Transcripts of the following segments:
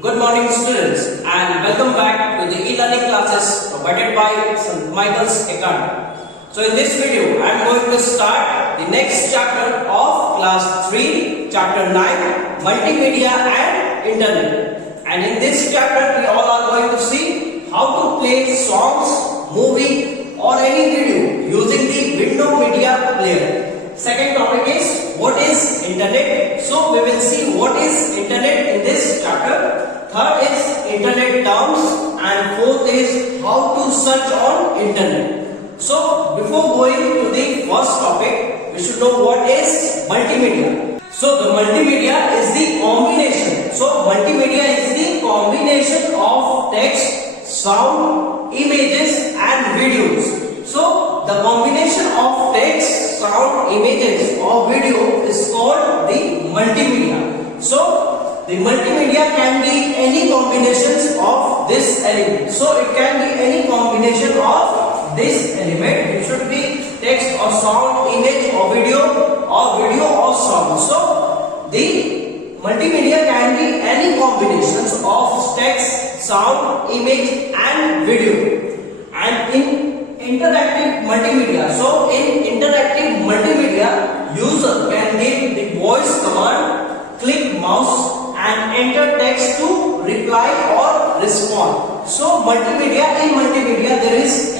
Good morning students and welcome back to the e-learning classes provided by St. Michael's Academy. So in this video I am going to start the next chapter of class 3, chapter 9, multimedia and internet. And in this chapter we all are going to see how to play songs, movie or any video using the window media player. Second topic is what is internet. So we will see what is internet in this chapter. Third is internet terms and fourth is how to search on internet. So before going to the first topic, we should know what is multimedia. So the multimedia is the combination. So multimedia is the combination of text, sound, images and videos. So the combination of text, sound, images or video is called the multimedia. So the multimedia can be any combinations of this element. So it can be any combination of this element. It should be text or sound, image or video or sound. So the multimedia can be any combinations of text, sound, image and video. And in interactive multimedia, so in interactive multimedia, user can give the voice command, click mouse and enter text to reply or respond. So multimedia, in multimedia there is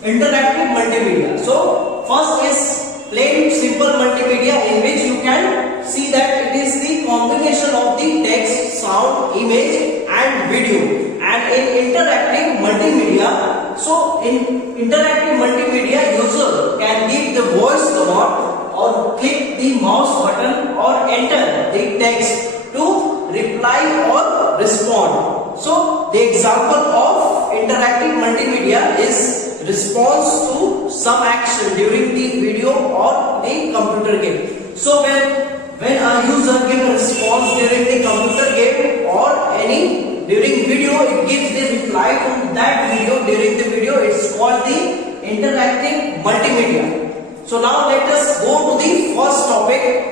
interactive multimedia. So first is plain simple multimedia, in which you can see that it is the combination of the text, sound, image and video. And in interactive multimedia, so in interactive multimedia, user can give the voice command or click the mouse button or enter the text to reply or respond. So the example of interactive multimedia is response to some action during the video or the computer game. So when a user gives a response during the computer game or any during video, it gives the reply to that video during the video. It's called the interactive multimedia. So now let us go to the first topic.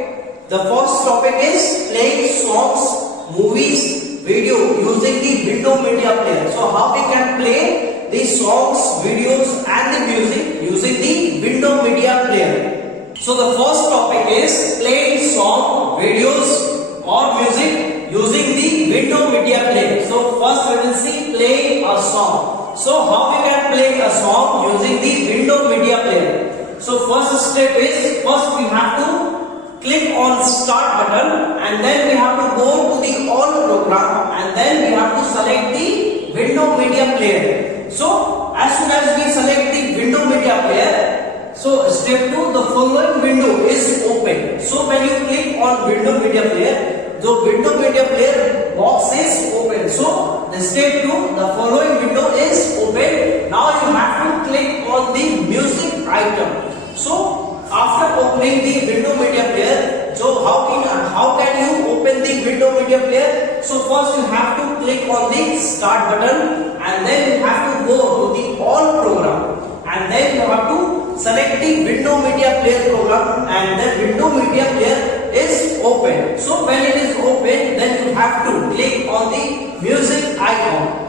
The first topic is playing songs, movies, video using the window media player. So how we can play the songs, videos and the music using the window media player. So the first topic is playing song, videos or music using the window media player. So first we will see play a song. So how we can play a song using the window media player? So first step is, first we have to click on start button and then we have to go to the all program and then we have to select the window media player. So as soon as we select the window media player, so step 2, the following window is open. So when you click on window media player, the window media player box is open. So the step 2, the following window is open. Now you have to click on the music item. So after opening the window media player, so how can you open the window media player? So first you have to click on the start button and then you have to go to the all program and then you have to select the window media player program and the window media player is open. So when it is open, then you have to click on the music icon.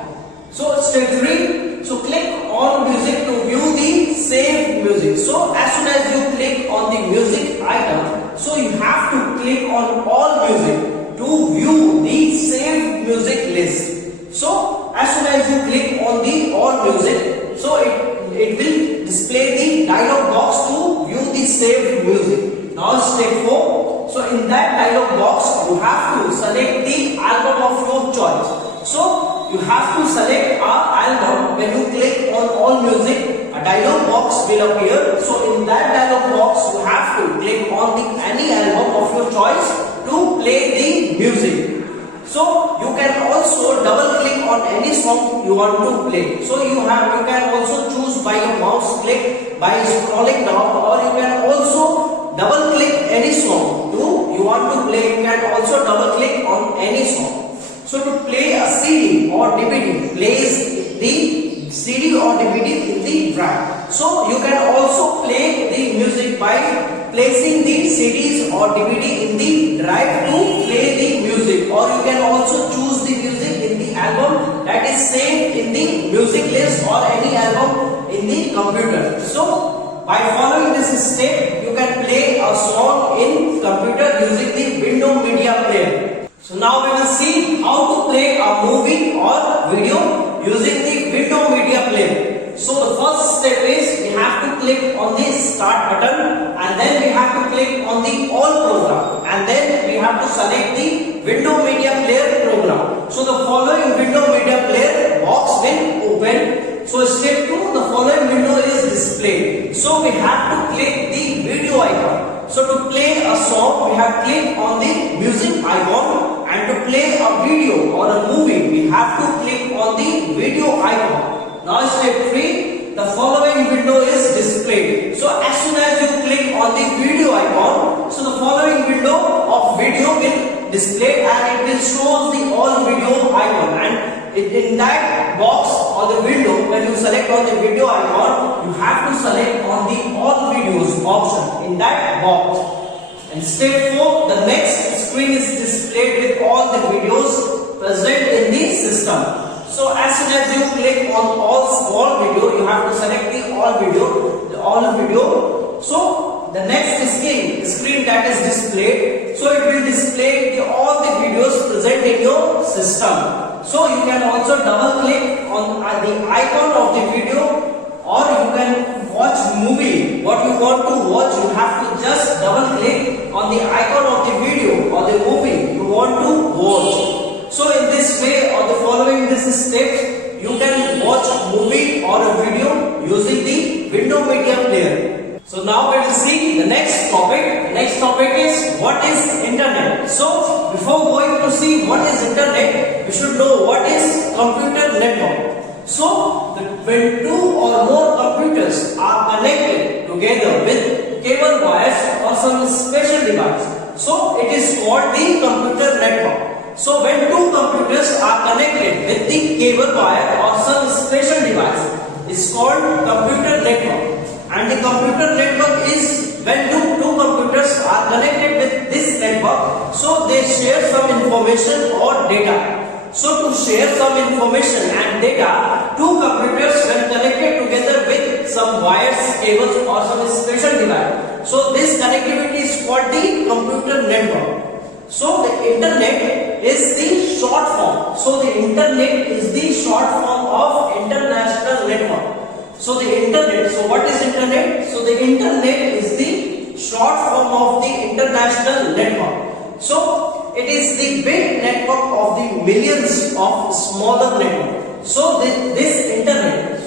So step 3, so click on music to view the saved music. So as soon as you click on the music item, so you have to click on all music to view the saved music list. So as soon as you click on the all music, so it will display the dialog box to view the saved music. Now step 4, so in that dialog box you have to select the album of your choice. So you have to select an album. When you click on all music, a dialog box will appear. So in that dialog box you have to click on any album of your choice to play the music. So you can also double click on any song you want to play. So you can also choose by your mouse click, by scrolling down, or you can also double click any song you want to play. You can also double click on any song. So to play a CD or DVD, place the CD or DVD in the drive. So you can also play the music by placing the CDs or DVD in the drive to play the music, or you can also choose the music By following this step, you can play a song in computer using the window media player. So now we will see how to play a movie or video using the window media player. So the first step is we have to click on the start button, and then we have to click on the all program, and then we have to select the window media player program. So the following window media player box will open. So step 2, the following window is displayed. So we have to click the video icon. So to play a song, we have clicked on the music icon, and to play a video or a movie, we have to click on the video icon. Now step 3, the following window is displayed. So as soon as you click on the video icon, so the following window of video will display, and it will show the all video icon, and in that box or the window, when you select on the video icon, you have to select on the all videos option in that box. And step 4, the next screen is displayed with all the videos present in the system. So as soon as you click on all video, you have to select the all video. So the next screen that is displayed, so it will display all the videos present in your system. So you can also double click on the icon of the video, or you can watch movie. What you want to watch, you have to just double click on the icon of the video or the movie you want to watch. So in this way, or the following this steps, you can watch movie or a video using the window media player. So now we will see the next topic. The next topic is what is internet. So before going to see what is internet, we should know what is computer network. So when two or more computers are connected together with cable wires or some special device, so it is called the computer network. So when two computers are connected with the cable wire or some special device, it's called computer network. And the computer network is when two computers are connected with this network, so they share some information or data. So to share some information and data, two computers when connected together with some wires, cables or some special device, so this connectivity is called the computer network. So the internet is the short form. So the internet is the short form of international network. So the internet, so what is internet? So the internet is the short form of the international network. So it is the big network of the millions of smaller network. So this internet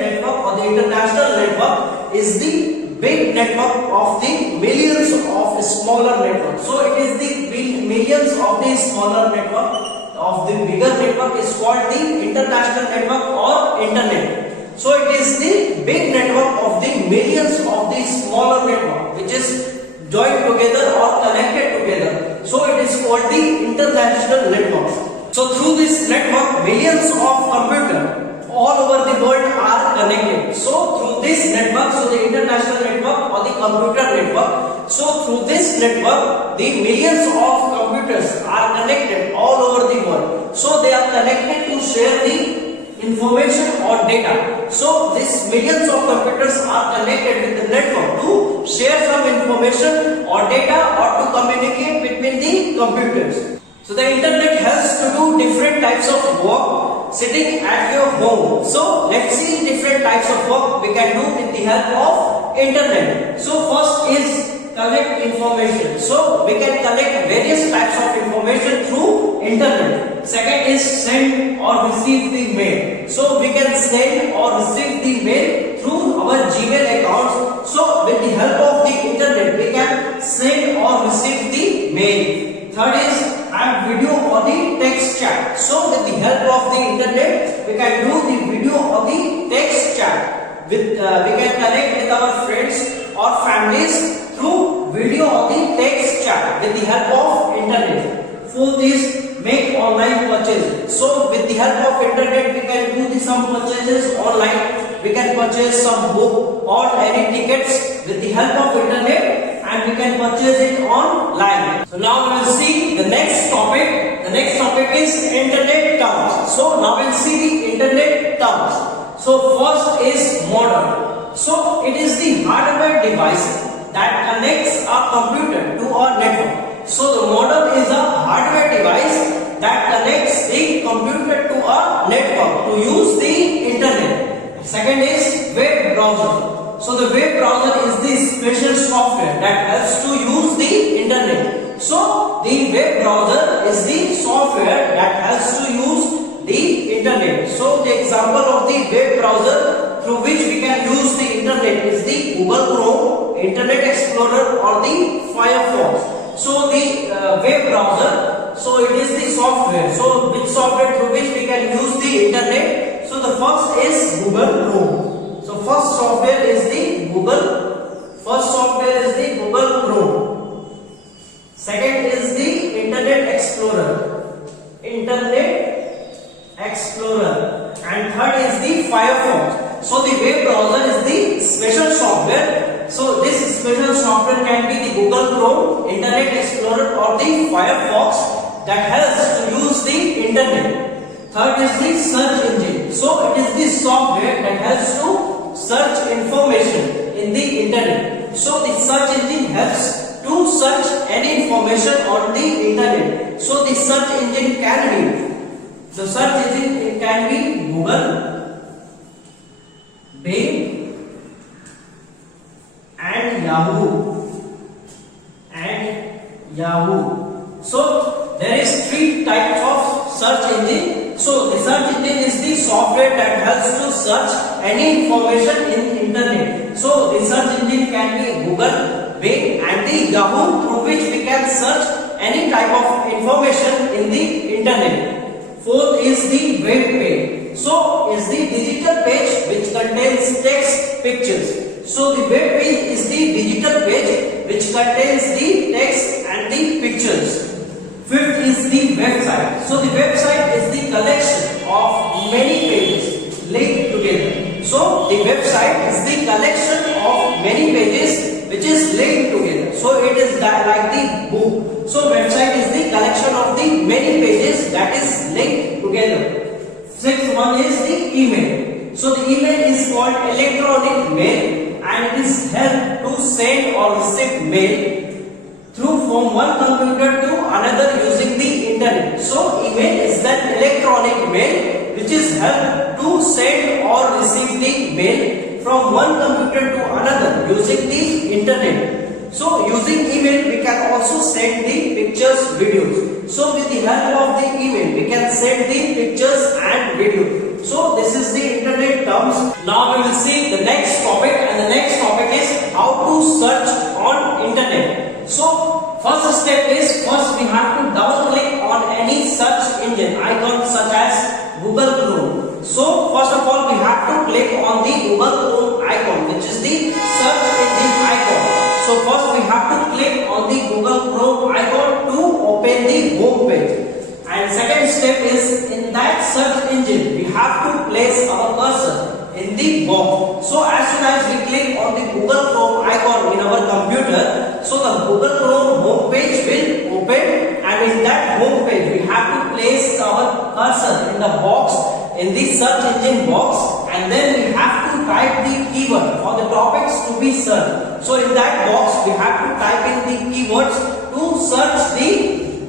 network or the international network is the big network of the millions of smaller network. So it is the millions of the smaller network of the bigger network is called the international network or internet. So it is the big network of the millions of the smaller network which is joined together or connected together. So it is called the international network. So through this network, millions of computers all over the world are connected. So through this network, so the international network or the computer network, so through this network, the millions of computers are connected all over the world. So they are connected to share the information or data. So these millions of computers are connected with the network to share some information or data or to communicate between the computers. So the internet helps to do different types of work sitting at your home. So let's see different types of work we can do with the help of internet. So first is collect information. So we can collect various types of information through internet. Second is send or receive the mail. So we can send or receive the mail through our Gmail accounts. So with the help of the internet, we can send or receive the mail. Third is add video or the text chat. So with the help of the internet, we can do the video or the text chat. We can connect with our friends or families through video or the text chat with the help of internet. Fourth is make online purchases. So with the help of internet, we can do some purchases online. We can purchase some book or any tickets with the help of internet, and we can purchase it online. So now we will see the next topic. The next topic is internet terms. So now we'll see the internet terms. So first is modern. So it is the hardware device that connects a computer to a network. So the modem is a hardware device that connects the computer to a network to use the internet. Second is web browser. So the web browser is the special software that helps to use the internet. So the web browser is the software that helps to use the internet. So the example of the web browser through which we can use the internet is the Google Chrome, Internet Explorer or the Firefox. So the web browser, so it is the software. So which software through which we can use the internet? So the first is Google Chrome. So first software is the Google Chrome. Second is the Internet Explorer. And third is the Firefox. So the web browser is the special software. So this special software can be the Google Chrome, Internet Explorer or the Firefox that helps to use the internet. Third is the search engine. So it is the software that helps to search information in the internet. So the search engine helps to search any information on the internet. So the search engine can be Google, Bing and Yahoo. So there is three types of search engine. So the search engine is the software that helps to search any information in internet. So the search engine can be Google, Bing and the Yahoo through which we can search any type of information in the internet. Fourth is the web page. So is the digital page which contains text, pictures. So the web page is the digital page which contains the text and the pictures. Fifth is the website. So the website is the collection of many pages linked together. So the website is the collection of many pages which is linked together. So it is like the book. So website is the collection of the many pages that is linked together. Sixth one is the email. So the email is called electronic mail and it is help to send or receive mail from one computer to another using the internet. So email is that electronic mail which is help to send or receive the mail from one computer to another using the internet. So using email we can also send the pictures, videos. So with the help of the email we can send the pictures and videos. So this is the internet terms. Now we will see the next topic and the next topic is how to search on internet. So first step is first we have to double click on any search engine icon such as Google Chrome. So first of all we have to click on the Google Chrome icon which is the search engine icon. So first we have to click on the Google Chrome icon to open the home page. And second step is in that search engine we have to place our cursor in the box. So as soon as we click on the Google Chrome icon in our computer, so the Google Chrome home page will open and in that home page we have to place our cursor in the box in the search engine box and then we have to type the keyword for the topics to be searched. So in that box we have to type in the keywords to search the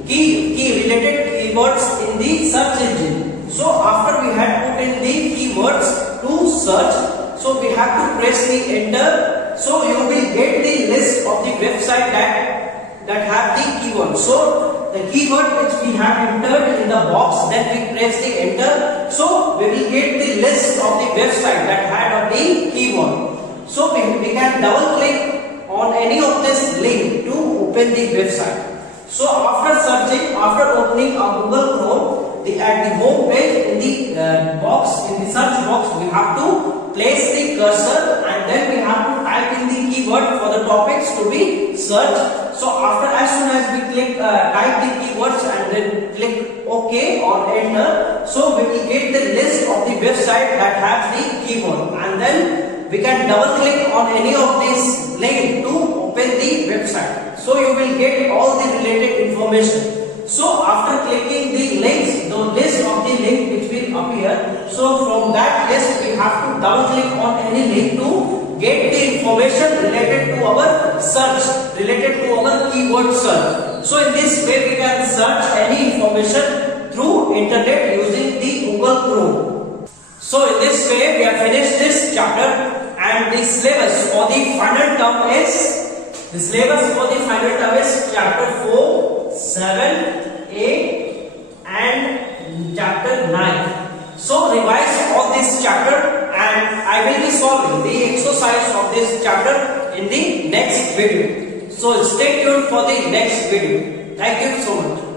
key related keywords in the search engine. So after we had put in the keywords to search, so we have to press the enter. So you will get the list of the website that have the keyword. So the keyword which we have entered in the box, then we press the enter. So we will get the list of the website that had the keyword. So we can double click on any of this link to open the website. So after searching, after opening a Google Chrome, at the home page in the box, in the search box, we have to place the cursor and then we have to type in the keyword for the topics to be searched. So after, as soon as we click type the keywords and then click OK or enter, so we will get the list of the website that has the keyword and then we can double click on any of these link to open the website. So you will get all the related information. So after clicking the links, the list of the link which will appear. So from that list we have to double click on any link to get the information related to our search, related to our keyword search. So in this way we can search any information through internet using the Google Chrome. So in this way we have finished this chapter, and the syllabus for the final term is chapter 4, 7, 8 and chapter 9. So revise all this chapter, and I will be solving the exercise of this chapter in the next video. So stay tuned for the next video. Thank you so much.